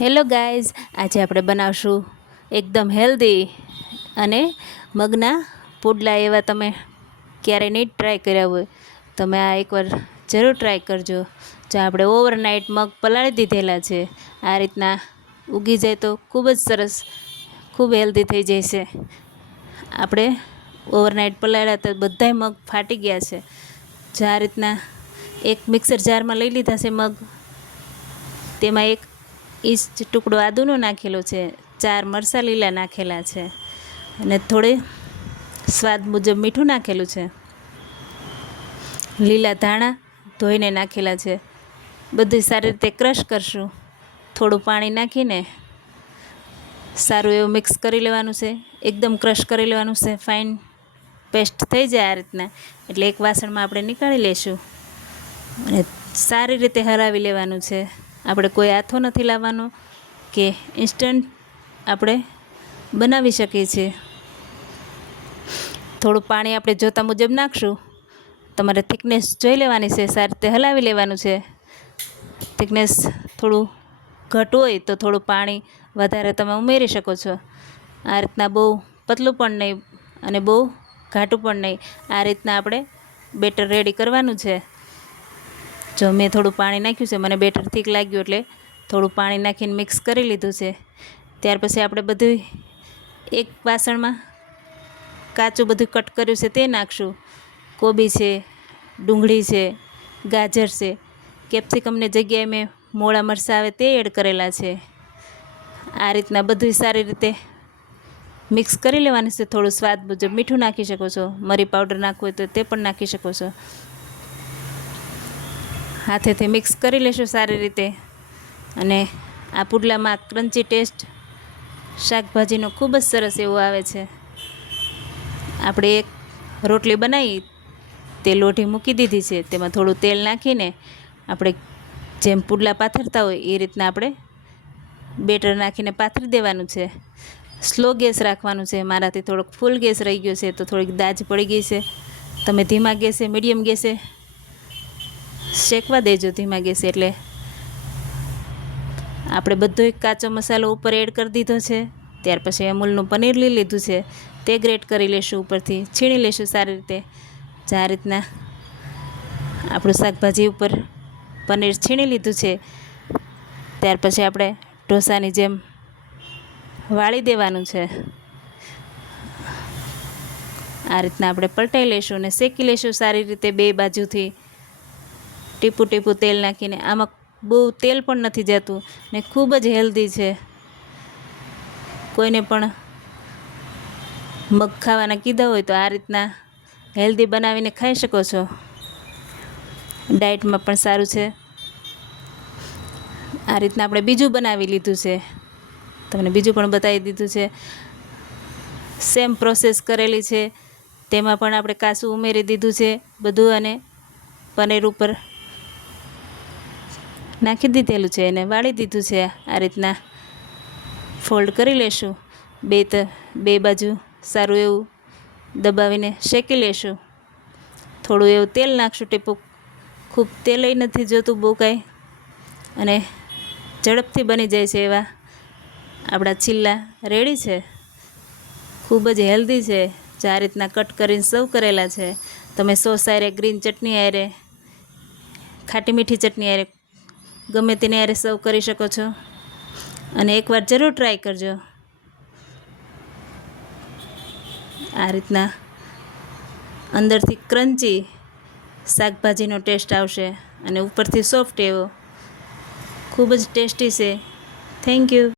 Hello guys, આજે આપણે બનાવશું એકદમ હેલ્ધી અને મગના પુડલા. એવા તમે ક્યારેય નહીં ટ્રાય કર્યા હોય તમે આ એકવાર જરૂર ટ્રાય કરજો. જો આપણે ઓવરનાઇટ મગ પલાળી દીધેલા છે, આ રીતના ઉગી જાય તો ખૂબ જ સરસ, ખૂબ હેલ્ધી થઈ જાય છે. આપણે ઓવરનાઇટ પલાળ્યા તો બધાય મગ ફાટી ગયા છે. જો આ રીતના એક મિક્સર જારમાં લઈ લીધા છે મગ, તેમાં એક ઇંચ ટુકડો આદુનો નાખેલો છે, 4 મરચાં લીલા નાખેલા છે અને થોડે સ્વાદ મુજબ મીઠું નાખેલું છે. લીલા ધાણા ધોઈને નાખેલા છે. બધું સારી રીતે ક્રશ કરશું. થોડું પાણી નાખીને સારું એવું મિક્સ કરી લેવાનું છે. એકદમ ક્રશ કરી લેવાનું છે, ફાઇન પેસ્ટ થઈ જાય આ રીતના. એટલે એક વાસણમાં આપણે નીકાળી લઈશું અને સારી રીતે હરાવી લેવાનું છે. આપણે કોઈ આથો નથી લાવવાનો કે ઇન્સ્ટન્ટ આપણે બનાવી શકીએ છીએ. થોડું પાણી આપણે જોતા મુજબ નાખશું. તમારે થિકનેસ જોઈ લેવાની છે, સારી રીતે હલાવી લેવાનું છે. થિકનેસ થોડું ઘટ હોય તો થોડું પાણી વધારે તમે ઉમેરી શકો છો. આ રીતના બહુ પતલું પણ નહીં અને બહુ ઘાટું પણ નહીં, આ રીતના આપણે બેટર રેડી કરવાનું છે. જો મેં થોડું પાણી નાખ્યું છે, મને બેટર થીક લાગ્યું એટલે થોડું પાણી નાખીને મિક્સ કરી લીધું છે. ત્યાર પછી આપણે બધું એક વાસણમાં કાચું બધું કટ કર્યું છે તે નાખશું. કોબી છે, ડુંગળી છે, ગાજર છે, કેપ્સિકમની જગ્યાએ મેં મોળા મરચાં આવે તે એડ કરેલા છે. આ રીતના બધું સારી રીતે મિક્સ કરી લેવાનું છે. થોડું સ્વાદ મુજબ મીઠું નાખી શકો છો, મરી પાવડર નાખવું હોય તો તે પણ નાખી શકો છો. હાથેથી મિક્સ કરી લેશું સારી રીતે. અને આ પુડલામાં ક્રન્ચી ટેસ્ટ શાકભાજીનો ખૂબ જ સરસ એવો આવે છે. આપણે એક રોટલી બનાવી તે લોઢી મૂકી દીધી છે, તેમાં થોડું તેલ નાખીને આપણે જેમ પુડલા પાથરતા હોય એ રીતના આપણે બેટર નાખીને પાથરી દેવાનું છે. સ્લો ગેસ રાખવાનું છે. મારાથી થોડોક ફૂલ ગેસ રહી ગયો છે તો થોડીક દાજ પડી ગઈ છે. તમે ધીમા ગેસે, મીડિયમ ગેસે શેકવા દેજો. ધીમા ગેસે એટલે આપણે બધો એક કાચો મસાલો ઉપર એડ કરી દીધો છે. ત્યાર પછી અમૂલનું પનીર લઈ લીધું છે, તે ગ્રેટ કરી લેશું, ઉપરથી છીણી લેશું સારી રીતે. આ રીતના આપણું શાકભાજી ઉપર પનીર છીણી લીધું છે. ત્યાર પછી આપણે ઢોસાની જેમ વાળી દેવાનું છે. આ રીતના આપણે પલટાઈ લઈશું અને શેકી લઈશું સારી રીતે બે બાજુથી. ટીપું ટીપું તેલ નાખીને. આમાં બહુ તેલ પણ નથી જતું ને ખૂબ જ હેલ્ધી છે. કોઈને પણ મગ ખાવાના કીધા હોય તો આ રીતના હેલ્ધી બનાવીને ખાઈ શકો છો. ડાયટમાં પણ સારું છે. આ રીતના આપણે બીજું બનાવી લીધું છે, તમને બીજું પણ બતાવી દીધું છે. સેમ પ્રોસેસ કરેલી છે. તેમાં પણ આપણે કાચું ઉમેરી દીધું છે બધું અને પનીર ઉપર નાખી દીધેલું છે અને વાળી દીધું છે. આ રીતના ફોલ્ડ કરી લેશું. બે બાજુ સારું એવું દબાવીને શેકી લેશું. થોડું એવું તેલ નાખશું, ટીપું. ખૂબ તેલય નથી જોતું બહુ કાંઈ. અને ઝડપથી બની જાય છે એવા આપણા ચીલા રેડી છે. ખૂબ જ હેલ્ધી છે. આ રીતના કટ કરીને સર્વ કરેલા છે. તમે સોસ હારે, ગ્રીન ચટણી હારે, ખાટી મીઠી ચટણી હારે, ગમે તેને હારે સર્વ કરી શકો છો. અને એકવાર જરૂર ટ્રાય કરજો. આ રીતના અંદરથી ક્રન્ચી શાકભાજીનો ટેસ્ટ આવશે અને ઉપરથી સોફ્ટ એવો. ખૂબ જ ટેસ્ટી છે. Thank you.